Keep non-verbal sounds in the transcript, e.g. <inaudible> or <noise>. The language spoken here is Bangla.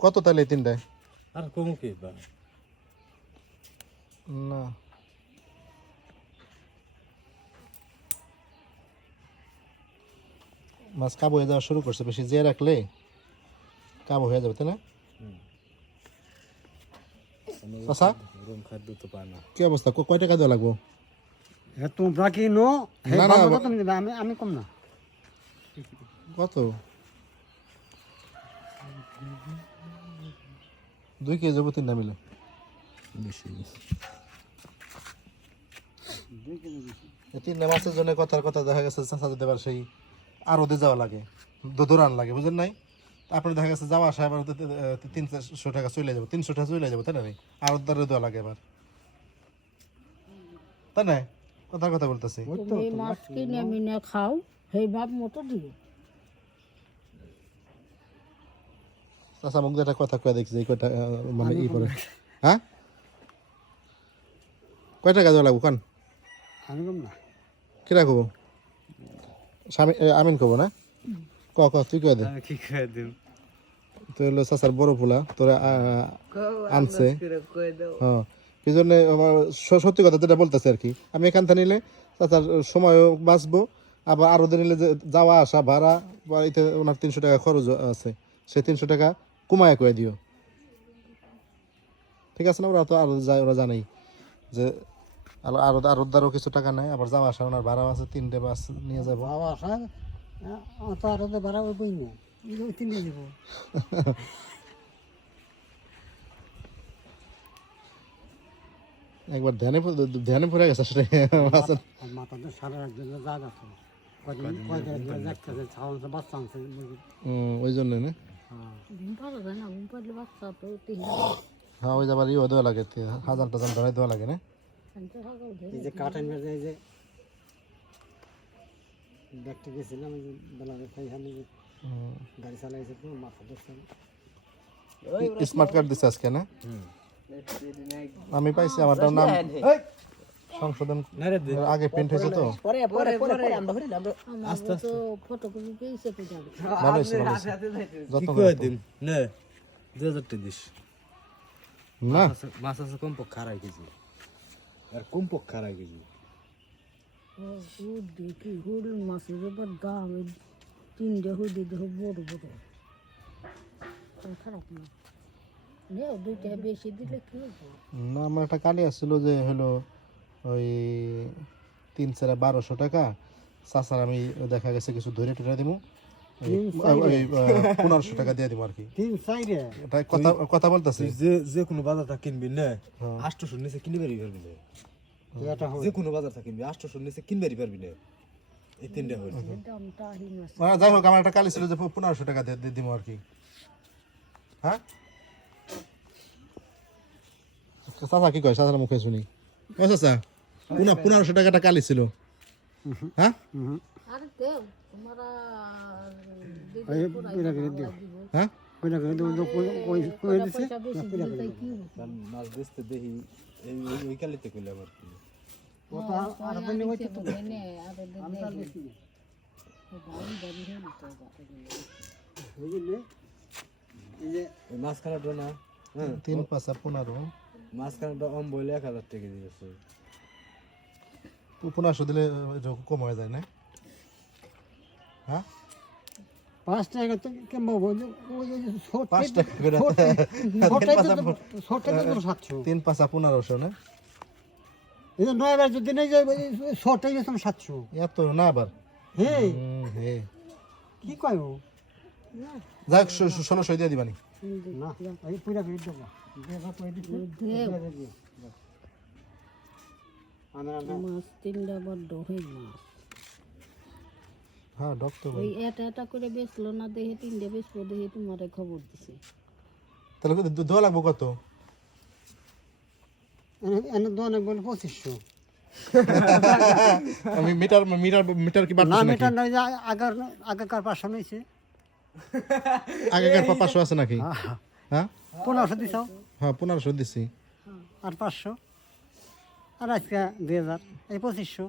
কত তাহলে এই তিনটায় আর কমু কি বা? না। মাছ কাবু হয়ে যাওয়া শুরু করছে বেশি জিয়ে রাখলে কাবু হয়ে যাবে তাই না? কি অবস্থা? ক- কয় টাকা দেওয়া লাগবো? তোমরা কি নো আমি আমি কম না। কত? দুই কেজি যাব তিনটা মিলে? বেশি তিনটা মাছের জন্য কথার কথা দেখা গেছে চাচা যদি আবার সেই আরদে যাওয়া লাগে দো- লাগে বুঝেন নাই? আপনার দেখা গেছে যাওয়া আসা এবার তিনশো টাকা চলে যাব তিনশো টাকা চলে যাব তাই না আরত দ্বারা দেওয়া লাগে এবার। তাই না কথার কথা বলতেছি। খাও সেই ভাব মতো দিও। চাচা মুখ দিয়ে একটা কথা কয়ে দেখছি এই কয়টা মানে ই করে হ্যাঁ কয় টাকা দেওয়া লাগবো কান? আমি কম না। কি রাখব স্বামী এ, আমিন কব না? ক ক তুই কয়ে দে? আমি কি করে দিম? তো হলো চাচার বড় পোলা তোরা আনছে। হ্যাঁ এই জন্য আমার সত্যি কথা যেটা বলতেছে আর কি আমি এখান থেকে নিলে চাচার সময়ও বাঁচবো আবার আরও দিন নিলে যে যাওয়া আসা ভাড়া বা এতে ওনার তিনশো টাকা খরচ আছে সেই তিনশো টাকা কমায় করে দিও। ঠিক আছে না ওরা তো আরও যায় ওরা জানেই যে আরও আরও দ্বারও কিছু টাকা নেয় আবার যাওয়া আসা ওনার ভাড়াও আছে তিনটে বাস নিয়ে যাব। বাবা আসা তো আর ওদের ওই বই নেই তিনটে দিব একবার ধ্যানে ধ্যানে পড়ে গেছে আসলে সারা ওই জন্য না? হ্যাঁ। ঘুম পাড়া যায় না ঘুম পাড়লে বাচ্চা তো তিন হ্যাঁ ওই যাবার ইয়ে দেওয়া লাগে তে- হাজার টাজার ধরাই দেওয়া লাগে না ঘণ্টা সকাল ধরে এই যে কাটেন বেজে এই যে দেখতে গেছিলাম এই যে বেলারে খাইখানে যে হুম। গাড়ি চালাইছে তো মাথা দেখছেন স্মার্ট কার্ড দিছে আজকে না আমি পাইছি আমারটার নাম সংশোধন আগে প্রিন্ট হয়েছে তো। আমার তো ফটোকপি পেয়েছে তো যাবে। ভালো হয়েছে ভালো হয়েছে কি করে করে নে দিস মাছ আছে কম পক্ষ আড়াই কেজি। আর কম পক্ষ আড়াই কেজি। ও দেখি হুল মাছের এবার দাম এই তিনটে হুদি দেহ বড় বড়। খারাপ না। দুইটা বেশি দিলে কি না আমার একটা কালি আসছিল যে হলো ওই তিন চারা বারোশো টাকা। চাচার আমি দেখা গেছে কিছু ধরে টুরে দিব পনেরোশো টাকা দিয়ে দিব আর কি কথা কথা বলতেছি। যে যে কোনো বাজারটা কিনবি না হ্যাঁ। আটশোশো নিচে কিনতে পারবি পারবি না। যে কোনো বাজারটা কিনবি আটশোশো নিচে কিনতে পারবি না। এই তিনটা হইল যাই হোক আমার একটা কালি ছিল যে পনেরোশো টাকা দিয়ে দিব আর কি হ্যাঁ? চাচা কি কয়? চাচার মুখে শুনি। ও চাচা পুনা পনেরোশো টাকাটা কালি ছিল। হ্যাঁ? হ্যাঁ? মাছ তার না তিন পাঁচা পনেরো। মাছ খানাটা অম বইলে এক হাজার টাকা দিয়েছে পনেরোশো দিলে কম হয়ে যায় না হ্যাঁ? পাঁচ টাকা তো কেমন বলছো ওই যে ছোট পাঁচ টাকা করে ছোট <laughs> তো সাতশো। তিন পাঁচা পনেরোশো না এই যে নয় বার যদি নেই যায় সাতশো। এত না আবার? হে। হে। কি কয় হোক ষো- ষোলোশো দিয়ে দিবানি। না এই পুরা করে দেবো। দেখা কই দিছে মাছ তিনটা বড্ড হয়ে মাছ হ্যাঁ ডক্টর ওই এটা এটা করে বেচলো না দেখে তিনটে বেচবো দেখে তোমারে খবর দিছে। তাহলে কত লাগবো এনে পঁচিশশো। আমি মিটার মিটার মিটার কি না মিটার নয় আগার আগেকার নিয়েছে। আগেকার পাঁচশো আছে নাকি? হ্যাঁ? পনেরোশো দিছ? হ্যাঁ পনেরোশো দিছি। আর পাঁচশো? আর আজকে দুই হাজার। এই পঁচিশশো।